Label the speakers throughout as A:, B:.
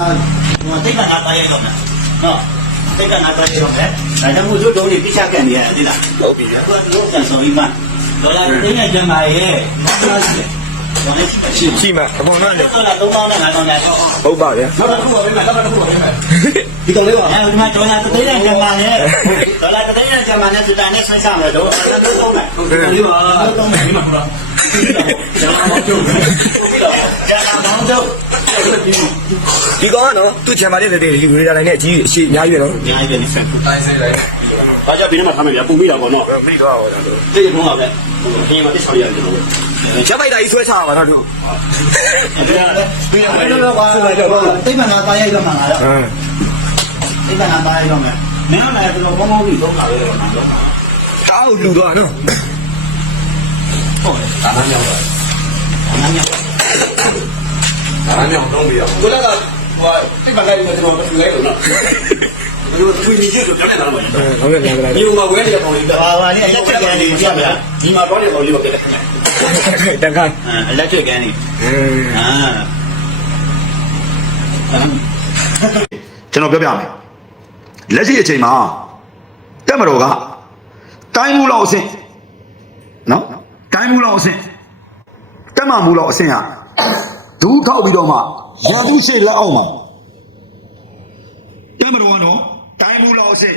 A: အာဟိုတိတ်ကငါသားရိုက်တော့မယ်နော်တိတ်ကငါသားရိုက်တော့မယ်ဒါကြောင့်မို့တို့တုံးနေပြချကန်နေရတယ်သိလား
B: ဟုတ်ပြီဗျာ
A: သူကတို့ကန်ဆောင်ပြီးမှဒေါ်လာသိန်းနဲ့ကျန်ပါရဲ့ငါသားရှိတယ်ဒေါ်လာရှိတယ်
B: ရှိရှိမှအပေါ်နဲ့လေ
A: ဒေါ်လာ3000နဲ့5000နဲ့တော့
B: ဟုတ်ပါဗျာ
A: နောက်တစ်ခုပါပဲနောက်တစ်ခုပါပဲဒီကောင်လေးပါအဲဒီမှာဒေါ်လာသိန်းနဲ့ကျန်ပါရဲ့ဒေါ်လာသိန်းနဲ့ကျန်ပါနဲ့စတာနဲ့ဆက်ဆောင်မယ်တော့ဒေါ်လာ3000နဲ့ဟုတ်တယ်လေးပါ3000နဲ့ဒီမှာဟုတ်လားကျွန်တော်မောင်းကျုပ်ကျွန်တော်မောင်းကျုပ်
B: ဒီကောင်ကနော်သူ့ချန်ပါတဲ့တဲ့ယူရတိုင်းနဲ့အကြီးအရှိအများကြီးပဲနော်
A: အများကြီးပဲဆက်ကူတိုင်းဆိုင်တိုင်း
C: ဘာကြောင့်ဒီနေ့မှထားမယ်ဗျာပုံမိတာပေါ့နော်
B: မိတော့ဟောတာတို့
C: တိတ်ရုံးပါပဲဟင်းမတစ်ချော်ရတယ်ကျွန်တော်တို့
B: ချက်ပိုက်တာကြီးဆွဲချပါတော့တို့
C: အဲ့ဒါပြီးရမယ်
A: အဲ့တော့ကွာတိတ်မှန်တာသားရိုက်တော့မှငါတော့
B: ဟမ်
A: တိတ်မှန်တာသားရိုက်တော့မယ်မင်းကလည်းကျွန်တော်ကောင်းကောင်းပြီးသုံးလာလို့တော့ငါတော့
B: တောက်လူတော့နော်
A: ဟုတ်တယ်ဒါမှမဟုတ်ဘူးငါမြော က်
C: အားမြောင်သုံးပြီးတော့ကိုလည်းကဟိုတိတ်ပါလိုက်တယ်ကျွန်တော်ပြလိုက်လို့နော်ဒီလိုသူညီကျွတ်ပြောနေတာပါ
B: ဟုတ်ကဲ့ပြန်ကြလိုက်
C: ဒီမှာဝဲနေတဲ့ပုံလေး
A: ဘာဘာလေးအလက်ထရကန်လေးကြည့်ဗျာ
C: ဒီမှာတော့တဲ့ပုံလေးကိုပြတယ်
B: တန်ခါ
A: အလက်ထရကန်လေး
B: အင်း
A: အာ
D: ကျွန်တော်ပြောပြမယ်လက်ရှိအချိန်မှာတက်မတော်ကတိုင်းမှုလောက်အဆင့်နော်တိုင်းမှုလောက်အဆင့်တက်မမှုလောက်အဆင့်က ဒူးထောက်ပြီးတော့မှရန်သူရှိလက်အောက်မှာတက်မတော်ကတော့တိုင်းမှုလောက်အဆင့်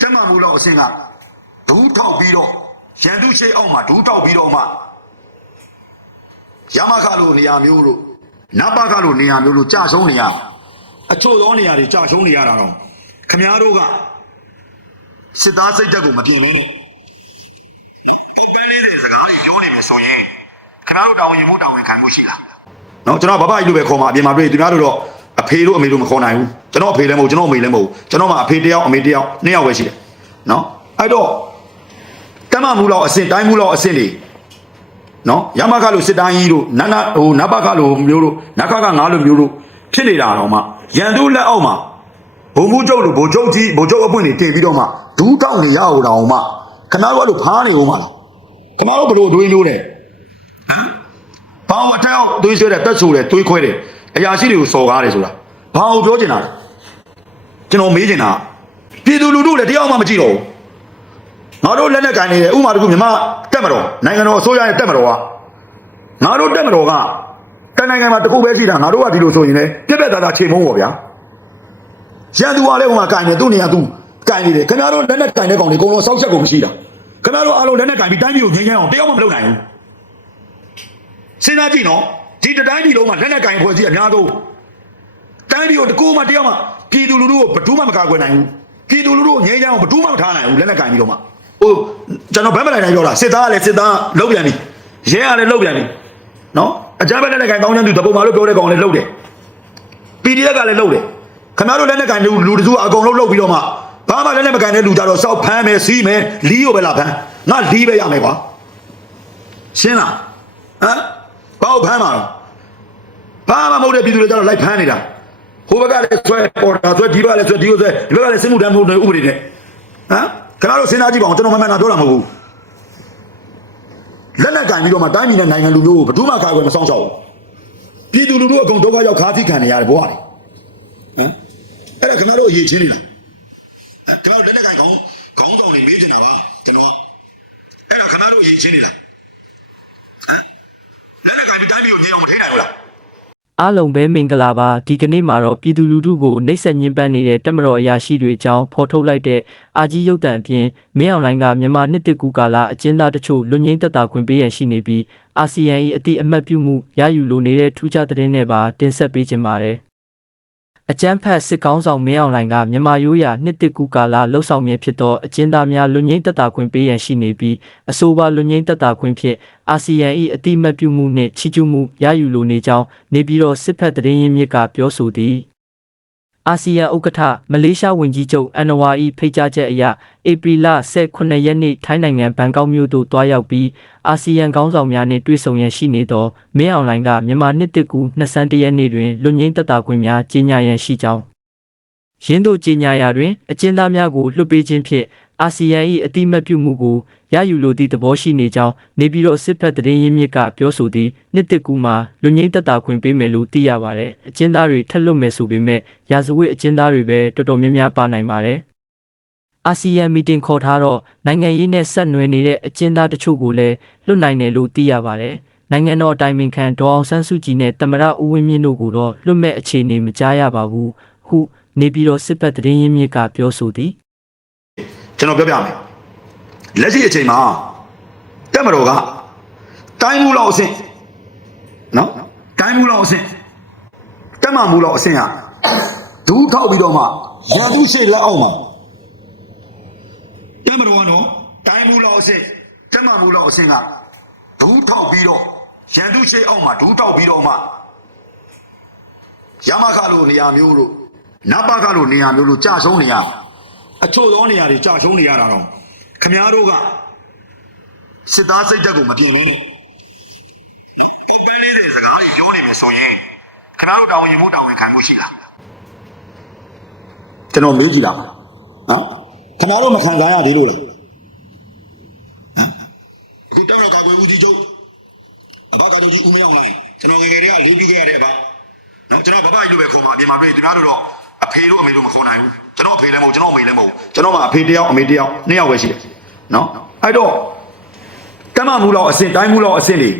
D: တက်မမှုလောက်အဆင့်ကဒူးထောက်ပြီးတော့ရန်သူရှိအောက်မှာဒူးထောက်ပြီးတော့မှရမခလိုနေရာမျိုးလို့နပခလိုနေရာမျိုးလို့ကြာဆုံးနေရအချို့သောနေရာတွေကြာရှုံးနေရတာတော့ခမားတို့ကစစ်သားစိတ်ဓာတ်ကိုမပြင်မင်းနဲ့ပုတ်ပန်းလေးတဲ့စကားတွေပြောနေမယ်ဆိုရင်ခမားတို့တောင်းရင်မှုတောင်းရင်ခံမှုရှိလား နော်ကျွန်တော်ဘဘကြီးလိုပဲခေါ်မှာအပြင်မှာတွေ့သူများတို့တော့အဖေတို့အမေတို့မခေါ်နိုင်ဘူးကျွန်တော်အဖေလည်းမဟုတ်ကျွန်တော်အမေလည်းမဟုတ်ကျွန်တော်မှအဖေတစ်ယောက်အမေတစ်ယောက်နှစ်ယောက်ပဲရှိတယ်နော်အဲ့တော့တမမှုလောက်အစင်တိုင်းမှုလောက်အစင်တွေနော်ရမခလို့စစ်တိုင်းကြီးတို့နနဟိုနဘခလို့မျိုးတို့နခခငါလို့မျိုးတို့ဖြစ်နေတာတော့မှရန်သူလက်အောက်မှာဘုံမှုကျုပ်လို့ဘုံကျုပ်ကြီးဘုံကျုပ်အပွင့်တွေတင်ပြီးတော့မှဒူးတောက်နေရအောင်တော့မှခဏတော့လို့ဖားနေဦးမှာလားခဏတော့ဘလို့အတွေးလို့တယ်ဟမ် ဘာဝအတောက်သွေးဆွဲတယ်တက်ဆူတယ်သွေးခွဲတယ်အရာရှိတွေကိုစော်ကားတယ်ဆိုတာဘာကိုပြောချင်တာလဲကျွန်တော်မေးချင်တာပြည်သူလူထုလည်းတရားမှမကြည့်တော့ဘူးငါတို့လက်နဲ့ကန်နေတယ်ဥမာတခုမြန်မာတက်မတော်နိုင်ငံတော်အစိုးရရဲ့တက်မတော်ကငါတို့တက်မတော်ကတနိုင်ငံမှာတခုပဲရှိတာငါတို့ကဒီလိုဆိုရင်လည်းပြက်ပြက်သားသားချိန်မုံပေါ့ဗျာရန်သူကလည်းဟိုမှာကန်နေသူ့နေရာသူကန်နေတယ်ခင်ဗျားတို့လက်နဲ့ကန်တဲ့ကောင်တွေအကုန်လုံးစောက်ချက်ကုန်မရှိတာခင်ဗျားတို့အားလုံးလက်နဲ့ကန်ပြီးတိုင်းပြည်ကိုငြိမ်းချမ်းအောင်တယောက်မှမလုပ်နိုင်ဘူး စဉ်းစားကြည့်နော်ဒီတတိုင်းပြည်လုံးမှာလက်နဲ့ကန်ဖွဲ့စည်းအများဆုံးတိုင်းပြည်ကိုတကူမှတယောက်မှပြည်သူလူထုကိုဘယ်သူမှမကာကွယ်နိုင်ဘူးပြည်သူလူထုကိုငြိမ်းချမ်းအောင်ဘယ်သူမှမထားနိုင်ဘူးလက်နဲ့ကန်ပြီးတော့မှဟိုကျွန်တော်ဗမ်းမလိုက်နိုင်ပြောတာစစ်သားကလည်းစစ်သားလုံးပြန်ပြီရဲကလည်းလုံးပြန်ပြီနော်အကြမ်းဖက်လက်နဲ့ကန်တောင်းချမ်းသူတပုံမာလို့ပြောတဲ့ကောင်လည်းလုံးတယ် PDF ကလည်းလုံးတယ်ခင်ဗျားတို့လက်နဲ့ကန်လူလူတစုအကုန်လုံးလုံးပြီးတော့မှဘာမှလက်နဲ့မကန်တဲ့လူကြတော့စောက်ဖမ်းမယ်စီးမယ်လီးရောပဲလာဖမ်းငါလီးပဲရမယ်ကွာရှင်းလားဟမ်ဘာ ကိုဖမ်းမှာလဲဘာမှမဟုတ်တဲ့ပြည်သူတွေကြတော့လိုက်ဖမ်းနေတာဟိုဘက်ကလည်းဆွဲပေါ်တာဆွဲဒီဘက်ကလည်းဆွဲဒီကိုဆွဲဒီဘက်ကလည်းစစ်မှုထမ်းမှုတွေဥပဒေနဲ့ဟမ်ခင်ဗျားတို့စဉ်းစားကြည့်ပါဦးကျွန်တော်မမှန်တာပြောတာမဟုတ်ဘူးလက်နဲ့ကန်ပြီးတော့မှတိုင်းပြည်နဲ့နိုင်ငံလူမျိုးကိုဘယ်သူမှကာကွယ်မဆောင်ရှောက်ဘူးပြည်သူလူထုအကုန်ဒုက္ခရောက်ခါးသီးခံနေရတယ်ဘဝတွေဟမ်အဲ့ဒါခင်ဗျားတို့အရေးချင်းနေလားခင်ဗျားတို့လက်နဲ့ကောင်ခေါင်းဆောင်တွေမေးနေတာပါကျွန်တော်အဲ့ဒါခင်ဗျားတို့အရေးချင်းနေလားဟမ်လက်နဲ့ကောင် တိုင်းပြည်ကိုညင်အောင်မထိနိုင်ဘူးလား
E: အားလုံးပဲမင်္ဂလာပါဒီကနေ့မှာတော့ပြည်သူလူထုကိုနှိပ်စက်ညှဉ်းပန်းနေတဲ့တက်မတော်အရာရှိတွေအကြောင်းဖော်ထုတ်လိုက်တဲ့အာကြီးရုပ်တံအပြင်မင်းအောင်လိုင်းကမြန်မာနှစ်တကူကာလအကျဉ်းသားတချို့လွတ်ငင်းသက်တာခွင့်ပေးရရှိနေပြီးအာဆီယံ၏အတိအမှတ်ပြုမှုရယူလိုနေတဲ့ထူးခြားသတင်းတွေပါတင်ဆက်ပေးခြင်းပါတယ် အကျန်းဖတ်စစ်ကောင်းဆောင်မင်းအောင်လိုင်းကမြန်မာရိုးရာနှစ်တကူကာလလှုပ်ဆောင်မြဲဖြစ်သောအကျဉ်းသားများလွတ်ငင်းသက်တာခွင့်ပေးရရှိနေပြီးအဆိုပါလွတ်ငင်းသက်တာခွင့်ဖြင့်အာဆီယံ၏အတိအမှတ်ပြုမှုနှင့်ချီးကျူးမှုရယူလိုနေကြောင်းနေပြည်တော်စစ်ဖက်သတင်းရင်းမြစ်ကပြောဆိုသည် အာဆီယံဥက္ကဋ္ဌမလေးရှားဝန်ကြီးချုပ်အန်နဝါ၏ဖိတ်ကြားချက်အရဧပြီလ18ရက်နေ့ထိုင်းနိုင်ငံဘန်ကောက်မြို့သို့တွားရောက်ပြီးအာဆီယံခေါင်းဆောင်များနှင့်တွေ့ဆုံရန်ရှိနေသောမင်းအောင်လှိုင်ကမြန်မာနှစ်တကူ22ရက်နေ့တွင်လွတ်ငင်းသက်တာခွင့်များကြီးညာရန်ရှိကြောင်းရင်းတို့ကြေညာရာတွင်အကျဉ်းသားများကိုလွှတ်ပေးခြင်းဖြင့် အာဆီယံ၏အတိမတ်ပြုမှုကိုရယူလိုသည့်သဘောရှိနေကြောင်းနေပြည်တော်စစ်ဖက်တရင်ရင်းမြစ်ကပြောဆိုသည်နှစ်တစ်ကူမှာလူငင်းတက်တာခွင့်ပေးမယ်လို့သိရပါတယ်အကျဉ်းသားတွေထက်လွတ်မယ်ဆိုပေမဲ့ရာဇဝတ်အကျဉ်းသားတွေပဲတော်တော်များများပါနိုင်ပါတယ်အာဆီယံမီတင်ခေါ်ထားတော့နိုင်ငံရေးနဲ့ဆက်နွယ်နေတဲ့အကျဉ်းသားတချို့ကိုလည်းလွတ်နိုင်တယ်လို့သိရပါတယ်နိုင်ငံတော်အတိုင်ပင်ခံဒေါအောင်ဆန်းစုကြည်နဲ့တမရဦးဝင်းမြင့်တို့ကိုတော့လွတ်မဲ့အခြေအနေမကြားရပါဘူးဟုနေပြည်တော်စစ်ဖက်တရင်ရင်းမြစ်ကပြောဆိုသည်
D: ကျွန်တော်ပြောပြမယ်လက်ရှိအချိန်မှာတက်မတော်ကတိုင်းမှုလောက်အဆင့်နော်တိုင်းမှုလောက်အဆင့်တက်မမှုလောက်အဆင့်ကဒူးထောက်ပြီးတော့မှရန်သူရှိလက်အောက်မှာတက်မတော်ကတော့တိုင်းမှုလောက်အဆင့်တက်မမှုလောက်အဆင့်ကဒူးထောက်ပြီးတော့ရန်သူရှိအောက်မှာဒူးထောက်ပြီးတော့မှရမခလို့နေရာမျိုးလို့နပခလို့နေရာမျိုးလို့ကြာဆုံးနေရ အချို့သောနေရာတွေကြာရှုံးနေရတာတော့ခမားတို့ကစစ်သားစိတ်ဓာတ်ကိုမပြင်နေနဲ့ပေါ့ပန်းလေးတွေစကားတွေပြောနေမယ်ဆိုရင်ခမားတို့တောင်းရင်ဖို့တောင်းရင်ခံမှုရှိလားကျွန်တော်မေးကြည့်တာနော်ခမားတို့မခံစားရသေးလို့လားဟမ်အခုတောင်းတော့ကာကွယ်ဦးစီးချုပ်အဘကာချုပ်ကြီးဦးမင်းအောင်လားကျွန်တော်ငယ်ငယ်တည်းကလေးပြခဲ့ရတဲ့အဘနော်ကျွန်တော်ဘဘကြီးလိုပဲခေါ်မှာအပြင်မှာတွေ့သူများတို့တော့အဖေတို့အမေတို့မခေါ်နိုင်ဘူး ကျွန်တော်အဖေလည်းမဟုတ်ကျွန်တော်အမေလည်းမဟုတ်ကျွန်တော်မှအဖေတစ်ယောက်အမေတစ်ယောက်နှစ်ယောက်ပဲရှိတယ်နော်အဲ့တော့ကမ္မမူလောက်အဆင့်တိုင်းမူလောက်အဆင့်တွေ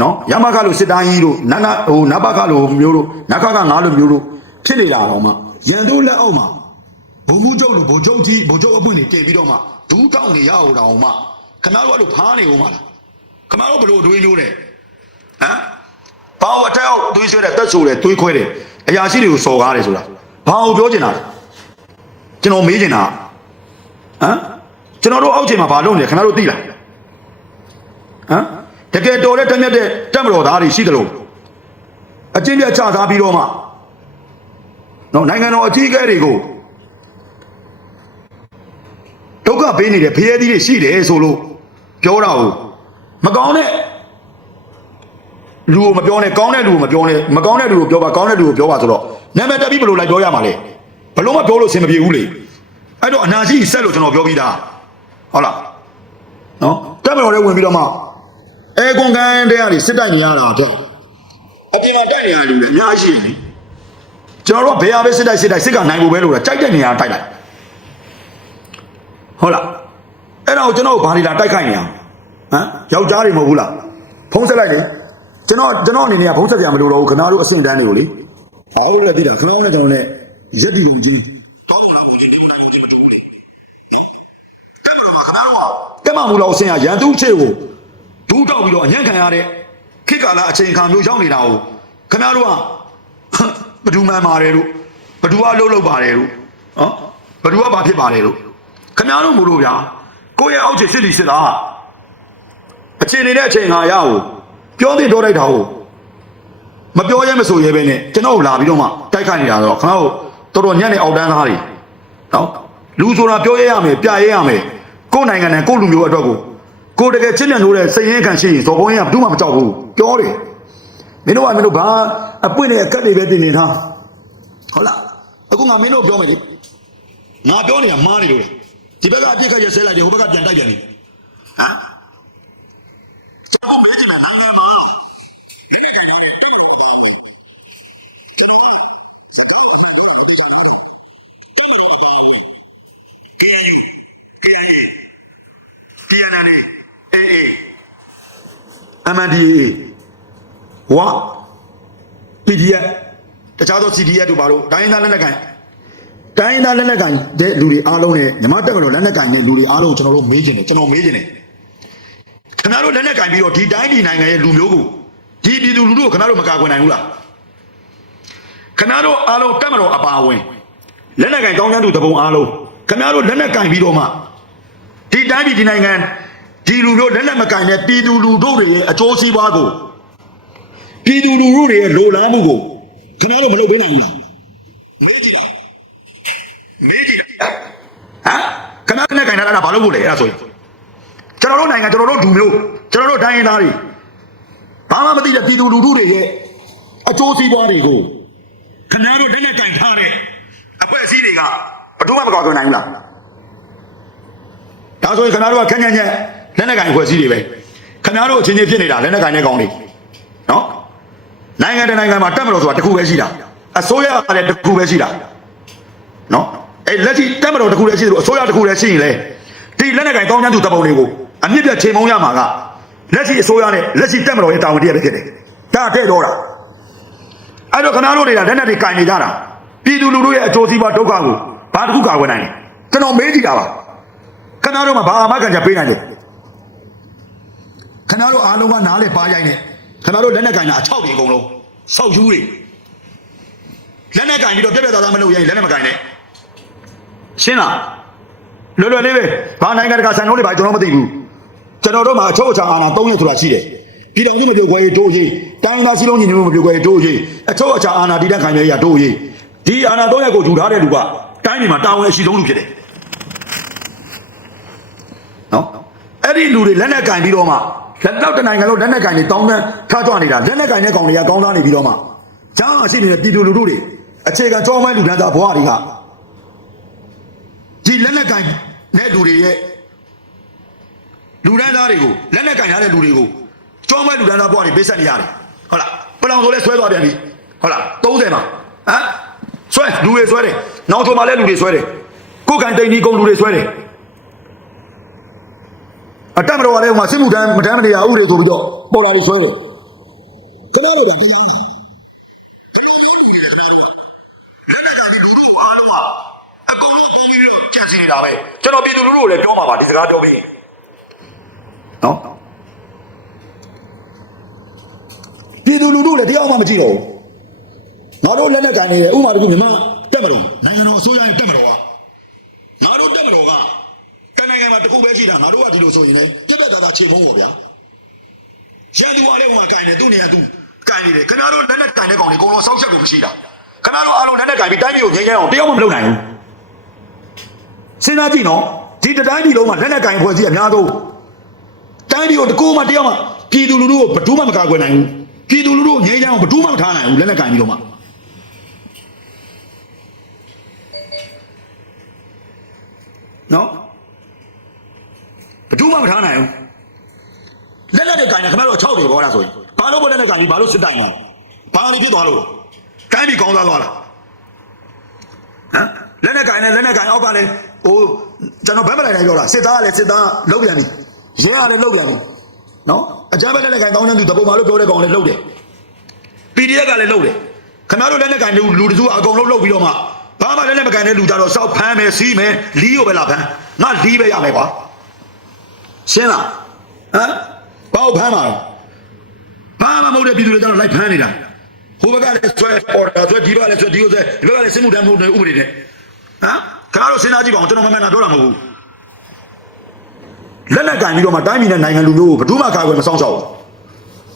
D: နော်ရမကလို့စစ်တိုင်းကြီးတို့နနဟိုနဘကလို့မျိုးတို့နခကငါလို့မျိုးတို့ဖြစ်နေတာတော့မှရန်တို့လက်အောက်မှာဘုံမှုကျုပ်လို့ဘုံကျုပ်ကြီးဘုံကျုပ်အပွင့်တွေတင်ပြီးတော့မှဒူးတောက်နေရအောင်တော့မှခင်ဗျားတို့အဲ့လိုဖားနေဦးမှာလားခင်ဗျားတို့ဘယ်လိုတွေးလို့လဲဟမ်ဘာဝတ်တောက်တွေးဆွဲတဲ့တက်ဆိုတဲ့တွေးခွဲတယ်အရာရှိတွေကိုစော်ကားတယ်ဆိုတာဘာကိုပြောချင်တာလဲ ကျွန်တော်မေးချင်တာဟမ်ကျွန်တော်တို့အောက်ချိန်မှာဘာလုပ်နေလဲခင်ဗျားတို့သိလားဟမ်တကယ်တော်တဲ့တက်မြတ်တဲ့တက်မတော်သားတွေရှိတယ်လို့အချင်းပြတ်ချသားပြီးတော့မှနော်နိုင်ငံတော်အကြီးအကဲတွေကိုဒုက္ခပေးနေတဲ့ဖရဲသီးတွေရှိတယ်ဆိုလို့ပြောတာကိုမကောင်းတဲ့လူကိုမပြောနဲ့ကောင်းတဲ့လူကိုမပြောနဲ့မကောင်းတဲ့လူကိုပြောပါကောင်းတဲ့လူကိုပြောပါဆိုတော့နာမည်တက်ပြီးဘယ်လိုလိုက်ပြောရမှာလဲ ဘယ်လို့မပြောလို့အဆင်မပြေဘူးလေအဲ့တော့အနာရှိဆက်လို့ကျွန်တော်ပြောပြီးသားဟုတ်လားနော်တက်မတော်လည်းဝင်ပြီးတော့မှအဲကွန်ကန်တဲ့ကနေစစ်တိုက်နေရတာတဲ့အပြင်မှာတိုက်နေရလူတွေအများကြီးရှိတယ်ကျွန်တော်တို့ကဘယ်ဟာပဲစစ်တိုက်စစ်တိုက်စစ်ကနိုင်ဖို့ပဲလို့တာကြိုက်တဲ့နေရာတိုက်လိုက်ဟုတ်လားအဲ့ဒါကိုကျွန်တော်တို့ဘာလီလာတိုက်ခိုက်နေအောင်ဟမ်ယောက်ျားတွေမဟုတ်ဘူးလားဖုံးဆက်လိုက်လေကျွန်တော်ကျွန်တော်အနေနဲ့ကဖုံးဆက်ကြမလို့တော့ဘူးခဏတို့အဆင့်တန်းတွေကိုလေဟောလို့လည်းသိတာခဏနဲ့ကျွန်တော်နဲ့ ရက်တီလုံးကြီးဟောလားဦးကြီးဒီလိုလုံးကြီးမတူဘူးလေတက်မလို့ခဏတော့တက်မမူလို့အဆင့်ကရန်သူချေကိုဒူးတောက်ပြီးတော့အညံ့ခံရတဲ့ခေတ်ကာလအချိန်ခါမျိုးရောက်နေတာကိုခင်ဗျားတို့ကဘဒူမှန်ပါတယ်တို့ဘဒူကလှုပ်လှုပ်ပါတယ်တို့နော်ဘဒူကဘာဖြစ်ပါတယ်တို့ခင်ဗျားတို့မို့လို့ဗျာကိုယ့်ရဲ့အောက်ခြေစစ်တီစစ်တာအခြေအနေနဲ့အချိန်ခါရအောင်ပြောသိပြောလိုက်တာကိုမပြောရဲမဆိုရဲပဲနဲ့ကျွန်တော်လာပြီးတော့မှတိုက်ခိုက်နေတာတော့ခင်ဗျားတို့ တော်တော်ညံ့နေအောက်တန်းသားတွေနော်လူဆိုတာပြောရဲရမယ်ပြရဲရမယ်ကိုယ့်နိုင်ငံနဲ့ကိုယ့်လူမျိုးအတွက်ကိုကိုယ်တကယ်ချစ်မြတ်လို့တဲ့စိတ်ရင်းခံရှိရင်ဇော်ဘုံရင်ကဘူးမှမကြောက်ဘူးပြောတယ်မင်းတို့ကမင်းတို့ဘာအပွင့်နဲ့အကတ်တွေပဲတင်နေထားဟုတ်လားအခုငါမင်းတို့ပြောမယ်လေငါပြောနေတာမားနေလို့လေဒီဘက်ကအပြစ်ခတ်ရဆဲလိုက်တယ်ဟိုဘက်ကပြန်တိုက်ပြန်နေဟမ် တရားနာနေအေးအေး MNDAA ဝါ PDF တခြားသော CDF တို့ဘာလို့တိုင်းသားလက်နက်ကန်တိုင်းသားလက်နက်ကန်တဲ့လူတွေအားလုံးနဲ့ညီမတက်ကတော့လက်နက်ကန်တဲ့လူတွေအားလုံးကျွန်တော်တို့မေးချင်တယ်ကျွန်တော်မေးချင်တယ်ခင်ဗျားတို့လက်နက်ကန်ပြီးတော့ဒီတိုင်းဒီနိုင်ငံရဲ့လူမျိုးကိုဒီပြည်သူလူထုကိုခင်ဗျားတို့မကာကွယ်နိုင်ဘူးလားခင်ဗျားတို့အားလုံးတက်မတော်အပါဝင်လက်နက်ကန်ကောင်းကျန်းသူတပုံအားလုံးခင်ဗျားတို့လက်နက်ကန်ပြီးတော့မှ ဒီတိုင်းပြည်ဒီနိုင်ငံဒီလူမျိုးလက်နက်မကန်တဲ့ပြည်သူလူထုတွေရဲ့အကျိုးစီးပွားကိုပြည်သူလူထုတွေရဲ့လိုလားမှုကိုခင်ဗျားတို့မလုပ်ပေးနိုင်ဘူးလားမေးကြည့်တာမေးကြည့်တာဟမ်ခင်ဗျားနဲ့ခိုင်ထားတာဘာလို့ဖို့လဲအဲ့ဒါဆိုရင်ကျွန်တော်တို့နိုင်ငံကျွန်တော်တို့ဒူမျိုးကျွန်တော်တို့တိုင်းရင်းသားတွေဘာမှမသိတဲ့ပြည်သူလူထုတွေရဲ့အကျိုးစီးပွားတွေကိုခင်ဗျားတို့လက်နဲ့ကင်ထားတဲ့အဖွဲ့အစည်းတွေကဘယ်သူမှမကောက်ကြနိုင်ဘူးလား ဒါဆိုရင်ခင်ဗျားတို့ကခက်ညံ့ညံ့လက်နက်ကင်ဖွဲ့စည်းတွေပဲခင်ဗျားတို့အချင်းချင်းဖြစ်နေတာလက်နက်ကင်တဲ့ကောင်တွေနော်နိုင်ငံတကာနိုင်ငံမှာတက်မလို့ဆိုတာတစ်ခုပဲရှိတာအစိုးရကလည်းတစ်ခုပဲရှိတာနော်အဲ့လက်ရှိတက်မလို့တစ်ခုလည်းရှိတယ်လို့အစိုးရတစ်ခုလည်းရှိရင်လေဒီလက်နက်ကင်ကောင်းချမ်းသူတပ်ပုံတွေကိုအမြင့်ပြတ်ချိန်မုံရမှာကလက်ရှိအစိုးရနဲ့လက်ရှိတက်မလို့ရဲ့တာဝန်တည်းပဲဖြစ်တယ်ဒါတဲ့တော့တာအဲ့တော့ခင်ဗျားတို့တွေကလက်နက်တွေကင်နေကြတာပြည်သူလူထုရဲ့အကျိုးစီးပွားဒုက္ခကိုဘာတစ်ခုကာကွယ်နိုင်လဲကျွန်တော်မေးကြည့်တာပါ ခင်ဗျားတို့မှာဘာအမခံချက်ပေးနိုင်လဲခင်ဗျားတို့အားလုံးကနားလေပါရိုက်နေခင်ဗျားတို့လက်နက်ကင်တာအချောက်တွေအကုန်လုံးဆောက်ယူတွေလက်နက်ကင်ပြီးတော့ပြက်ပြက်သားသားမလုပ်ရင်လက်နက်မကင်နဲ့ရှင်းလားလွယ်လွယ်လေးပဲဘာနိုင်ငံတကာဆိုင်လုံးတွေဘာကျွန်တော်မသိဘူးကျွန်တော်တို့မှာအချုပ်အခြာအာဏာ၃ရက်ဆိုတာရှိတယ်ပြည်တော်စုမပြုတ်ခွဲရေးတိုးရေးတိုင်းသားစည်းလုံးညီညွတ်မှုမပြုတ်ခွဲရေးတိုးရေးအချုပ်အခြာအာဏာတည်တဲ့ခံရရတိုးရေးဒီအာဏာ၃ရက်ကိုယူထားတဲ့လူကတိုင်းပြည်မှာတာဝန်အရှိဆုံးလူဖြစ်တယ် နော်အဲ့ဒီလူတွေလက်နက်ကင်ပြီးတော့မှလက်တော့တနိုင်ငံလုံးလက်နက်ကင်တွေတောင်းတန်းထားကြွနေတာလက်နက်ကင်တဲ့ကောင်တွေကကောင်းသားနေပြီးတော့မှဂျားအရှိနေတဲ့ပြည်သူလူထုတွေအခြေခံကြောမိုင်းလူတန်းသားဘဝတွေကဒီလက်နက်ကင်တဲ့လူတွေရဲ့လူတန်းသားတွေကိုလက်နက်ကင်ထားတဲ့လူတွေကိုကြောမိုင်းလူတန်းသားဘဝတွေပေးဆက်နေရတယ်ဟုတ်လားပလောင်ဆိုလဲဆွဲသွားပြန်ပြီဟုတ်လား30မှာဟမ်ဆွဲလူတွေဆွဲတယ်နောက်ထုံမှာလဲလူတွေဆွဲတယ်ကိုယ်ကန်တိန်ဒီကုန်းလူတွေဆွဲတယ် အတက်မတော်ကလည်းဟိုမှာစစ်မှုထမ်းမထမ်းမနေရဥပဒေဆိုပြီးတော့ပေါ်လာပြီးဆွဲတယ်ကျွန်တော်တို့ကပြန်တာပဲကျွန်တော်ပြည်သူလူထုကိုလည်းပြောမှာပါဒီစကားပြောပြီးနော်ပြည်သူလူထုလည်းတရားမှမကြည့်တော့ဘူးငါတို့လက်နက်ကန်နေတယ်ဥပမာတခုမြန်မာတက်မတော်နိုင်ငံတော်အစိုးရရဲ့တက်မတော်ကငါတို့တက်မတော်က တနိုင်ငံမှာတစ်ခုပဲရှိတာ ငါတို့ကဒီလိုဆိုရင်လည်းပြက်ပြက်သားသားချိန်ဖုံးပေါ့ဗျာရန်သူကလည်းဟိုမှာကင်တယ်သူ့နေရာသူကင်နေတယ်ခင်ဗျားတို့လက်နဲ့ကင်တဲ့ကောင်တွေအကုန်လုံးစောက်ချက်ကိုမရှိတာခင်ဗျားတို့အားလုံးလက်နဲ့ကင်ပြီးတိုင်းပြည်ကိုငြိမ်းချမ်းအောင်တယောက်မှမလုပ်နိုင်ဘူးစဉ်းစားကြည့်နော်ဒီတတိုင်းပြည်လုံးမှာလက်နဲ့ကင်ဖွဲ့စည်းအများဆုံးတိုင်းပြည်ကိုတကူမှတယောက်မှပြည်သူလူထုကိုဘယ်သူမှမကာကွယ်နိုင်ဘူးပြည်သူလူထုကိုငြိမ်းချမ်းအောင်ဘယ်သူမှမထားနိုင်ဘူးလက်နဲ့ကင်ပြီးတော့မှနော် ဘယ်သူမှမထားနိုင်ဘူးလက်လက်တွေကန်နေခင်ဗျားတို့6တွေပေါ်လာဆိုရင်ဘာလို့ဘောလက်လက်ကန်ပြီးဘာလို့စစ်တိုင်လဲဘာလို့ဖြစ်သွားလို့တိုင်းပြည်ကောင်းသွားသွားလားဟမ်လက်နဲ့ကန်နေလက်နဲ့ကန်အောက်ကလည်းဟိုကျွန်တော်ဗမ်းမလိုက်တိုင်းပြောတာစစ်သားကလည်းစစ်သားလောက်ပြန်ပြီရဲကလည်းလောက်ပြန်ပြီနော်အကြမ်းဖက်လက်နဲ့ကန်တောင်းချမ်းသူတပုံမာလို့ပြောတဲ့ကောင်လည်းလောက်တယ် PDF ကလည်းလောက်တယ်ခင်ဗျားတို့လက်နဲ့ကန်လူလူတစုအကုန်လုံးလောက်ပြီးတော့မှဘာမှလက်နဲ့မကန်တဲ့လူကြတော့စောက်ဖမ်းမယ်စီးမယ်လီးရောပဲလာဖမ်းငါလီးပဲရမယ်ကွာ ရှင်းလားဟမ်ဘာလို့ဖမ်းမှာလဲဘာမှမဟုတ်တဲ့ပြည်သူတွေကတော့လိုက်ဖမ်းနေတာဟိုဘက်ကလည်းဆွဲအော်ဒါဆွဲဒီဘက်ကလည်းဆွဲဒီလိုဆွဲဒီဘက်ကလည်းစစ်မှုထမ်းမှုတွေဥပဒေနဲ့ဟမ်ခင်ဗျားတို့စဉ်းစားကြည့်ပါဦးကျွန်တော်မမှန်တာပြောတာမဟုတ်ဘူးလက်လက်ကင်ပြီးတော့မှတိုင်းပြည်နဲ့နိုင်ငံလူမျိုးကိုဘယ်သူမှကာကွယ်မဆောင်ရှောက်ဘူး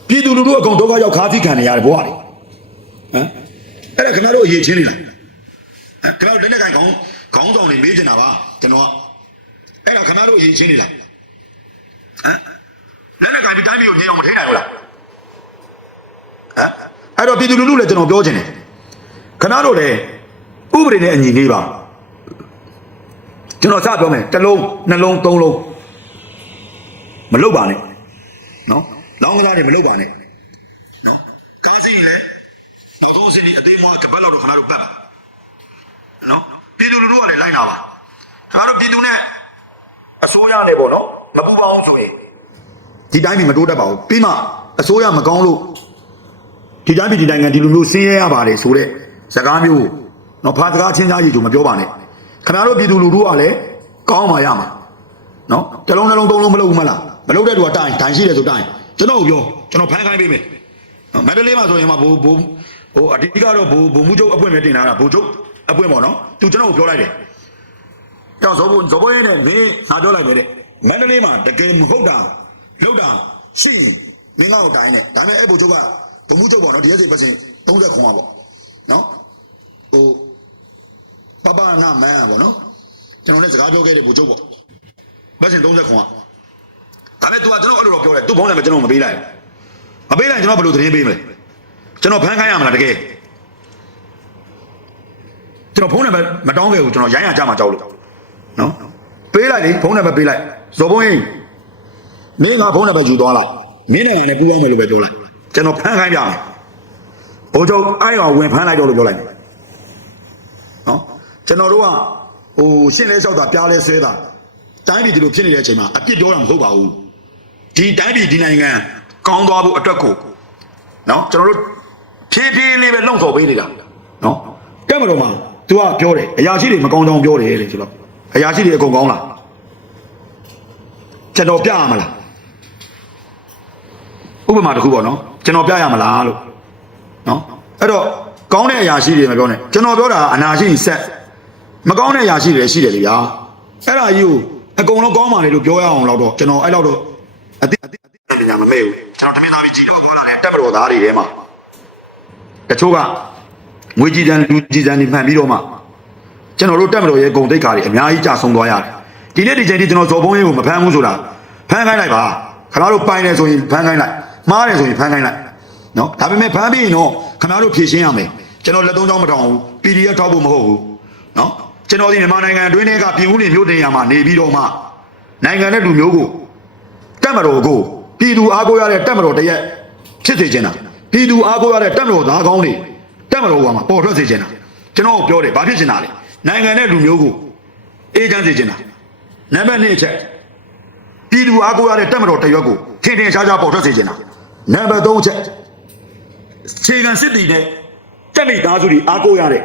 D: ပြည်သူလူထုအကုန်ဒုက္ခရောက်ခါးသီးခံနေရတယ်ဘဝတွေဟမ်အဲ့ဒါခင်ဗျားတို့အရေးချင်းနေလားဟမ်ခင်ဗျားတို့လက်လက်ကင်ခေါင်းခေါင်းဆောင်တွေမေးချင်တာပါကျွန်တော်ကအဲ့ဒါခင်ဗျားတို့အရေးချင်းနေလား ဟမ်လက်နဲ့ကင်ပြီးတိုင်းပြည်ကိုငြိမ်အောင်မထိနိုင်ဘူးလားဟမ်အဲ့တော့ပြည်သူလူထုလည်းကျွန်တော်ပြောချင်တယ်ခဏတို့လည်းဥပဒေနဲ့အညီနေပါကျွန်တော်စပြောမယ်တစ်လုံးနှလုံးသုံးလုံးမလုပ်ပါနဲ့နော်လောင်းကစားတွေမလုပ်ပါနဲ့နော်ကားစီလည်းနောက်ဆုံးအစီအအသေးမွားကပတ်လောက်တော့ခဏတို့ပတ်ပါနော်ပြည်သူလူထုကလည်းလိုက်လာပါဒါတော့ပြည်သူနဲ့အစိုးရနဲ့ပေါ့နော် မပူပါအောင်ဆိုရင်ဒီတိုင်းပြည်မတိုးတက်ပါဘူးပြီးမှအစိုးရမကောင်းလို့ဒီတိုင်းပြည်ဒီနိုင်ငံဒီလိုမျိုးဆင်းရဲရပါတယ်ဆိုတဲ့စကားမျိုးနော်ဖာစကားချင်းစားရည်ကြိုမပြောပါနဲ့ခင်ဗျားတို့ပြည်သူလူထုကလည်းကောင်းမှရမှာနော်တစ်လုံးတစ်လုံးသုံးလုံးမလုပ်ဘူးမလားမလုပ်တဲ့သူကတိုင်တိုင်ရှိတယ်ဆိုတိုင်ကျွန်တော်ပြောကျွန်တော်ဖမ်းခိုင်းပေးမယ်နော်မန္တလေးမှာဆိုရင်မှဘိုးဘိုးဟိုအဓိကတော့ဘိုးဘိုးမှုချုပ်အပွင့်ပဲတင်ထားတာဘိုးချုပ်အပွင့်ပေါ့နော်သူကျွန်တော်ကိုပြောလိုက်တယ်ကျွန်တော်ဇောဘဇောဘရင်းနဲ့မင်းငါပြောလိုက်မယ်တဲ့ မန္တလေးမှာတကယ်မဟုတ်တာလောက်တာရှိရင်မင်းလောက်တိုင်းနဲ့ဒါနဲ့အဲ့ဘုချုပ်ကဘုံမှုချုပ်ပေါ့နော်ဒီရက်စီပတ်စင်30ခွန်ပါပေါ့နော်ဟိုပပနာမန်ပေါ့နော်ကျွန်တော်လည်းစကားပြောခဲ့တဲ့ဘုချုပ်ပေါ့ပတ်စင်30ခွန်ကဒါနဲ့ तू ကကျွန်တော်အဲ့လိုတော့ပြောတယ်သူ့ဘုံနဲ့မကျွန်တော်မပေးလိုက်မပေးလိုက်ကျွန်တော်ဘယ်လိုသတင်းပေးမလဲကျွန်တော်ဖမ်းခိုင်းရမလားတကယ်ကျွန်တော်ဖုန်းနံပါတ်မတောင်းခဲ့ဘူးကျွန်တော်ရိုင်းရကြမှာကြောက်လို့နော်ပေးလိုက်လေဖုန်းနံပါတ်ပေးလိုက် ဇော်ဘုန်းကြီးမင်းကဖုန်းနံပါတ်ယူသွားလားမင်းနိုင်ငံနဲ့ပူးပေါင်းမယ်လို့ပဲပြောလိုက်ကျွန်တော်ဖမ်းခိုင်းပြမယ်ဘိုးချုပ်အဲ့အောင်ဝင်ဖမ်းလိုက်တော့လို့ပြောလိုက်မယ်နော်ကျွန်တော်တို့ကဟိုရှင်းလဲလျှောက်တာပြားလဲဆွဲတာတိုင်းပြည်ဒီလိုဖြစ်နေတဲ့အချိန်မှာအပြစ်ပြောတာမဟုတ်ပါဘူးဒီတိုင်းပြည်ဒီနိုင်ငံကောင်းသွားဖို့အတွက်ကိုနော်ကျွန်တော်တို့ဖြည်းဖြည်းလေးပဲလှုံ့ဆော်ပေးနေတာနော်တက်မတော်မှာ तू ကပြောတယ်အရာရှိတွေမကောင်းကြောင်ပြောတယ်လေဆိုတော့အရာရှိတွေအကုန်ကောင်းလား ကျွန်တော်ပြရမလားဥပမာတစ်ခုပေါ့နော်ကျွန်တော်ပြရမလားလို့နော်အဲ့တော့ကောင်းတဲ့အရာရှိတွေမပြောနဲ့ကျွန်တော်ပြောတာအနာရှိဆက်မကောင်းတဲ့အရာရှိတွေလည်းရှိတယ်လေဗျာအဲ့ဒါကြီးကိုအကုန်လုံးကောင်းပါလေလို့ပြောရအောင်တော့ကျွန်တော်အဲ့လောက်တော့အတိအတိအတိညာမမေ့ဘူးကျွန်တော်တမင်သားပြီးကြီးတော့ခေါ်လာတယ်တက်မတော်သားတွေထဲမှာတချို့ကငွေကြည်တန်လူကြည်တန်တွေမှန်ပြီးတော့မှကျွန်တော်တို့တက်မတော်ရဲ့ဂုံတိတ်ခါတွေအများကြီးကြာဆုံးသွားရတယ် ဒီနေ့ဒီချိန်ထိကျွန်တော်ဇော်ဘုံးရေးကိုမဖမ်းဘူးဆိုတာဖမ်းခိုင်းလိုက်ပါခင်ဗျားတို့ပိုင်တယ်ဆိုရင်ဖမ်းခိုင်းလိုက်မှားတယ်ဆိုရင်ဖမ်းခိုင်းလိုက်နော်ဒါပေမဲ့ဖမ်းပြီးရင်တော့ခင်ဗျားတို့ဖြည့်ရှင်းရမယ်ကျွန်တော်လက်သုံးချောင်းမထောင်ဘူး PDF ထောက်ဖို့မဟုတ်ဘူးနော်ကျွန်တော်ဒီမြန်မာနိုင်ငံအတွင်းထဲကပြည်ဦးနေမြို့တင်ရမှာနေပြီးတော့မှနိုင်ငံနဲ့လူမျိုးကိုတက်မတော်ကိုပြည်သူအားကိုးရတဲ့တက်မတော်တရက်ဖြစ်စေချင်တာပြည်သူအားကိုးရတဲ့တက်မတော်သားကောင်းတွေတက်မတော်ကမှာပေါ်ထွက်စေချင်တာကျွန်တော်ပြောတယ်ဘာဖြစ်ချင်တာလဲနိုင်ငံနဲ့လူမျိုးကိုအေးချမ်းစေချင်တာ နံပါတ်2အချက်ပြည်သူအားကိုးရတဲ့တက်မတော်တရွက်ကိုထင်ထင်ရှားရှားပေါ်ထွက်စေချင်တာနံပါတ်3အချက်ခြေခံစစ်တီနဲ့တက်မိသားစုတွေအားကိုးရတဲ့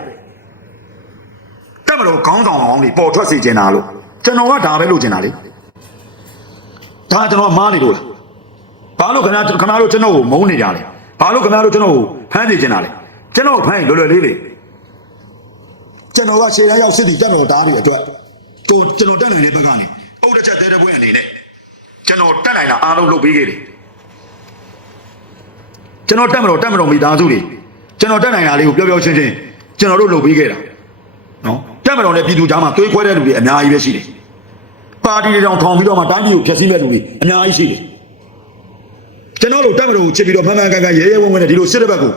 D: တက်မတော်ခေါင်းဆောင်အောင်တွေပေါ်ထွက်စေချင်တာလို့ကျွန်တော်ကဒါပဲလုပ်ချင်တာလေဒါကျွန်တော်မားနေလို့လားဘာလို့ခင်ဗျာခင်ဗျားတို့ကျွန်တော်ကိုမုန်းနေကြလဲဘာလို့ခင်ဗျားတို့ကျွန်တော်ကိုဖမ်းနေကြတာလဲကျွန်တော်ကိုဖမ်းရင်လွယ်လွယ်လေးလေကျွန်တော်ကခြေတန်းရောက်စစ်တီတက်တော်သားတွေအတွက် ကျွန်ကျွန်တော်တက်နိုင်တဲ့ဘက်ကနေအုတ်တစ်ချက်သေးတဲ့ဘွဲအနေနဲ့ကျွန်တော်တက်နိုင်တာအားလုံးလုပ်ပေးခဲ့တယ်ကျွန်တော်တက်မတော်တက်မတော်မိသားစုတွေကျွန်တော်တက်နိုင်တာလေးကိုပြောပြောချင်းချင်းကျွန်တော်တို့လုပ်ပေးခဲ့တာနော်တက်မတော်နဲ့ပြည်သူကြားမှာတွေးခွဲတဲ့လူတွေအများကြီးပဲရှိတယ်ပါတီတွေတောင်ထောင်ပြီးတော့မှတိုင်းပြည်ကိုဖျက်ဆီးမဲ့လူတွေအများကြီးရှိတယ်ကျွန်တော်တို့တက်မလို့ချစ်ပြီးတော့မှန်မှန်ကန်ကန်ရဲရဲဝံ့ဝံ့နဲ့ဒီလိုစစ်တဲ့ဘက်ကို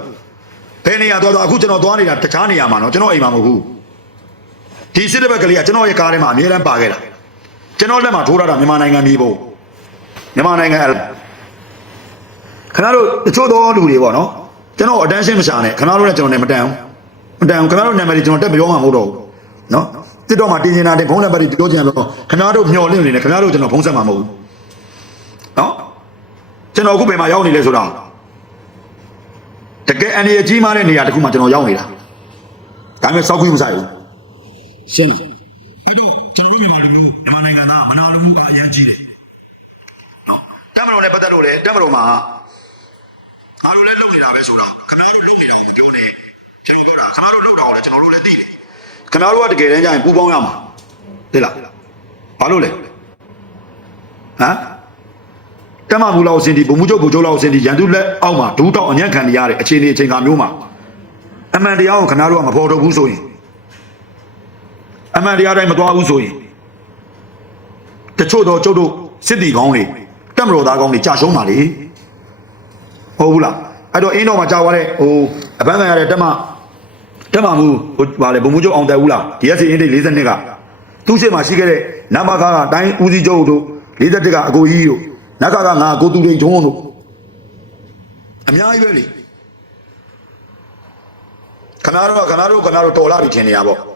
D: ဘယ်နေရာသွားတော့အခုကျွန်တော်သွားနေတာတခြားနေရာမှာနော်ကျွန်တော်အိမ်မှာမဟုတ်ဘူး ဒီစစ်တဲ့ဘက်ကလေးကကျွန်တော်ရဲ့ကားထဲမှာအမြဲတမ်းပါခဲ့တာကျွန်တော်လက်မှာထိုးထားတာမြန်မာနိုင်ငံမြေပုံမြန်မာနိုင်ငံအဲ့ခင်ဗျားတို့တချို့သောလူတွေပေါ့နော်ကျွန်တော်အတန်းရှင်းမရှာနဲ့ခင်ဗျားတို့နဲ့ကျွန်တော်နဲ့မတန်ဘူးမတန်ဘူးခင်ဗျားတို့နာမည်တွေကျွန်တော်တက်ပြောမှာမဟုတ်တော့ဘူးနော်တစ်တော့မှတင်နေတာတဲ့ဘုန်းနံပါတ်တွေပြောချင်တော့ခင်ဗျားတို့မျော်လင့်နေတယ်ခင်ဗျားတို့ကျွန်တော်ဖုံးဆက်မှာမဟုတ်ဘူးနော်ကျွန်တော်အခုဘယ်မှာရောက်နေလဲဆိုတာတကယ်အန်ဒီအကြီးမားတဲ့နေရာတစ်ခုမှာကျွန်တော်ရောက်နေတာဒါပေမဲ့စောက်ခွင့်မဆိုင်ဘူး ရှင်းတယ်အဲ့တော့ကျွန်တော်တို့မြန်မာနိုင်ငံသားမနာလိုမှုကအရင်ကြီးတယ်နော်တမတော်နဲ့ပတ်သက်လို့လေတမတော်မှာအားလုံးလည်းလုပ်နေတာပဲဆိုတော့ခင်ဗျားတို့လုပ်နေတာကိုပြောနေကျွန်တော်ပြောတာခင်ဗျားတို့လုပ်တာကိုလည်းကျွန်တော်တို့လည်းသိတယ်ခင်ဗျားတို့ကတကယ်တမ်းကျရင်ပူပေါင်းရမှာသိလားဘာလို့လဲဟမ်တမမူလောက်စင်ဒီဘုံမှုချုပ်ဘုံချုပ်လောက်စင်ဒီရန်သူလက်အောက်မှာဒူးတောက်အညံ့ခံနေရတဲ့အခြေအနေအချိန်ခါမျိုးမှာအမှန်တရားကိုခင်ဗျားတို့ကမဖော်ထုတ်ဘူးဆိုရင် အမှန်တရားတိုင်းမသွားဘူးဆိုရင်တချို့တော့ကျုပ်တို့စစ်တီကောင်းတွေတက်မတော်သားကောင်းတွေကြာရှုံးပါလေဟုတ်ဘူးလားအဲ့တော့အင်းတော်မှာကြာသွားတဲ့ဟိုအပန်းခံရတဲ့တက်မတက်မမှုဟိုဗာလေဘုံမှုချုပ်အောင်တယ်ဘူးလား DSC အင်းတိတ်42ကသူ့ရှိမှာရှိခဲ့တဲ့နံပါတ်ကားကတိုင်းဦးစီးချုပ်တို့41ကအကိုကြီးတို့နက်ကကငါကိုတူတိန်ထုံးတို့အများကြီးပဲလေခဏတော့ခဏတော့ခဏတော့တော်လာပြီထင်နေရပေါ့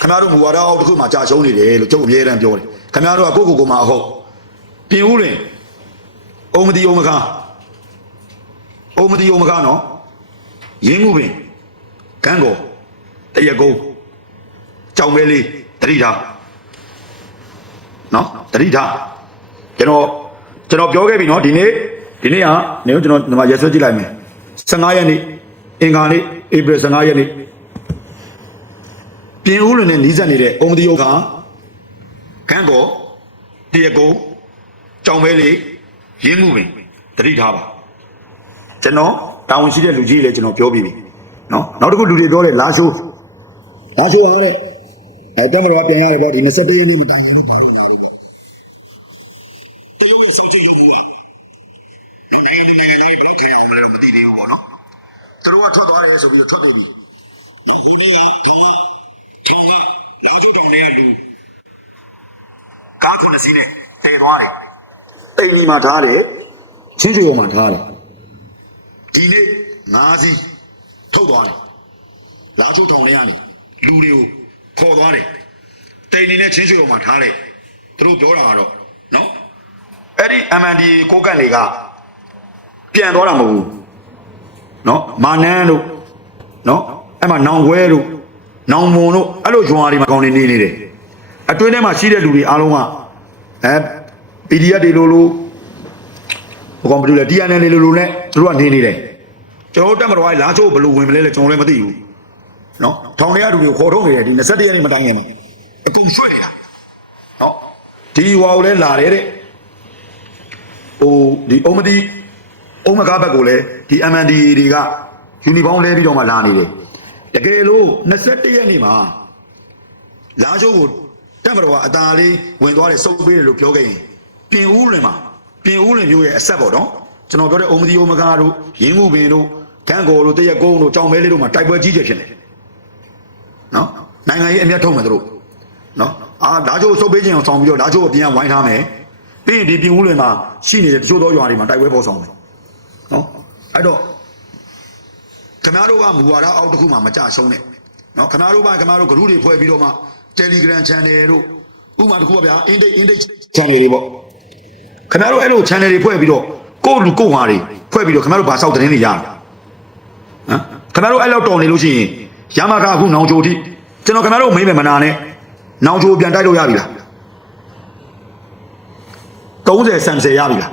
D: ခဏတော့မူဝါဒအောက်တစ်ခုမှကြာရှုံးနေတယ်လို့ကျုပ်အမြဲတမ်းပြောတယ်ခဏတော့ကိုကိုကိုမှအဟုတ်ပြင်ဦးရင်အုံမတီအုံမခါအုံမတီအုံမခါနော်ရင်းမှုပင်ကန်းကောတရက်ကုန်းကြောင်မဲလေးတတိထားနော်တတိထားကျွန်တော်ကျွန်တော်ပြောခဲ့ပြီနော်ဒီနေ့ဒီနေ့ကနေကျွန်တော်ဒီမှာရက်စွဲကြည့်လိုက်မယ်15ရက်နေ့အင်္ဂါနေ့ဧပြီ15ရက်နေ့ ပြင်ဦးလွင်နဲ့နီးစပ်နေတဲ့အုံမတီဥက္ခာကန်းကောတရက်ကုန်းကြောင်မဲလေးရင်းမှုပင်တတိထားပါကျွန်တော်တာဝန်ရှိတဲ့လူကြီးလည်းကျွန်တော်ပြောပြီးပြီနော်နောက်တစ်ခုလူတွေပြောတယ်လာရှိုးလာရှိုးရတဲ့အဲတမတော်ပြန်ရတယ်ပေါ့ဒီ20ပေးရက်နေ့မတိုင်ရင်တော့ပါလို့ရတယ်ပေါ့တလုံးနဲ့စောင့်ကြည့်လို့ပြောနေနေနေနေတော့ကျေခုမလဲတော့မသိသေးဘူးပေါ့နော်သူတို့ကထွက်သွားတယ်ဆိုပြီးတော့ထွက်နေပြီကိုလေးကထောင်းထောင်းကလောက်ချုပ်တောင်တဲ့လူကားခုနှစ်စီးနဲ့တ သွားတယ် တိမ်လီမှာထားတယ်ချင်းချွေပေါ်မှာထားတယ်ဒီနေ့ငါးစီးထုတ်သွားတယ်လာချိုးထောင်ထဲကနေလူတွေကိုခေါ်သွားတယ်တိမ်လီနဲ့ချင်းချွေပေါ်မှာထားတယ်သူတို့ပြောတာကတော့နော်အဲ့ဒီ MND ကိုကန့်လေကပြန်သွားတာမဟုတ်ဘူးနော်မာနန်းတို့နော်အဲ့မှာနောင်ခွဲတို့နောင်မွန်တို့အဲ့လိုဂျွာတွေမှာကောင်းနေနေနေတယ်အတွင်းထဲမှာရှိတဲ့လူတွေအားလုံးကအဲ PDF တွေလိုလို ဘယ်ကောင်မလို့လဲ DNN တွေလိုလိုနဲ့သူတို့ကနေနေတယ်ကျွန်တော်တို့တက်မတော်ကလာချိုးဘယ်လိုဝင်မလဲလဲကျွန်တော်လည်းမသိဘူးနော်ထောင်ထဲကလူတွေကိုခေါ်ထုတ်နေတယ်ဒီ21ရက်နေ့မတိုင်ခင်မှာအကုန်ရွှေ့နေတာနော်ဒီဟွာကိုလည်းလာတယ်တဲ့ဟိုဒီအုံမတိအုံမကားဘက်ကိုလည်းဒီ MND တွေကယူနီဖောင်းလဲပြီးတော့မှလာနေတယ်တကယ်လို့21ရက်နေ့မှာလာချိုးကိုတက်မတော်ကအตาလေးဝင်သွားတယ်စုပ်ပေးတယ်လို့ပြောခဲ့ရင်ပြင်ဦးလွင်မှာ ပြင်ဦးလွင်မျိုးရဲ့အဆက်ပေါ့နော်ကျွန်တော်ပြောတဲ့အုံမတိအုံမကားတို့ရင်းမှုပင်တို့ခန့်ကော်တို့တရက်ကုန်းတို့ကြောင်မဲလေးတို့မှာတိုက်ပွဲကြီးကျယ်ဖြစ်နေတယ်နော်နိုင်ငံရေးအမျက်ထုံးမယ်တို့နော်အာလာချိုးစုပ်ပေးခြင်းအောင်ဆောင်ပြီးတော့လာချိုးကိုပြန်ဝိုင်းထားမယ်ပြီးရင်ဒီပြင်ဦးလွင်မှာရှိနေတဲ့တချို့သောရွာတွေမှာတိုက်ပွဲပေါ်ဆောင်မယ်နော်အဲ့တော့ခင်ဗျားတို့ကမူဝါဒအောက်တစ်ခုမှမကြဆုံးနဲ့နော်ခင်ဗျားတို့ကခင်ဗျားတို့ group တွေဖွဲ့ပြီးတော့မှ Telegram channel တို့ဥပမာတစ်ခုပါဗျာ Index Index channel တွေပေါ့ ခင်ဗျားတို့အဲ့လို channel တွေဖွဲ့ပြီးတော့ကိုယ့်လူကိုယ့်ဟာတွေဖွဲ့ပြီးတော့ခင်ဗျားတို့ဘာစောက်သတင်းတွေရတာဟမ်ခင်ဗျားတို့အဲ့လောက်တော်နေလို့ရှိရင်ရမကအခုနောင်ချိုတိကျွန်တော်ခင်ဗျားတို့မိမ့်မယ်မနာနဲ့နောင်ချိုပြန်တိုက်လို့ရပြီလား30 30ရပြီလား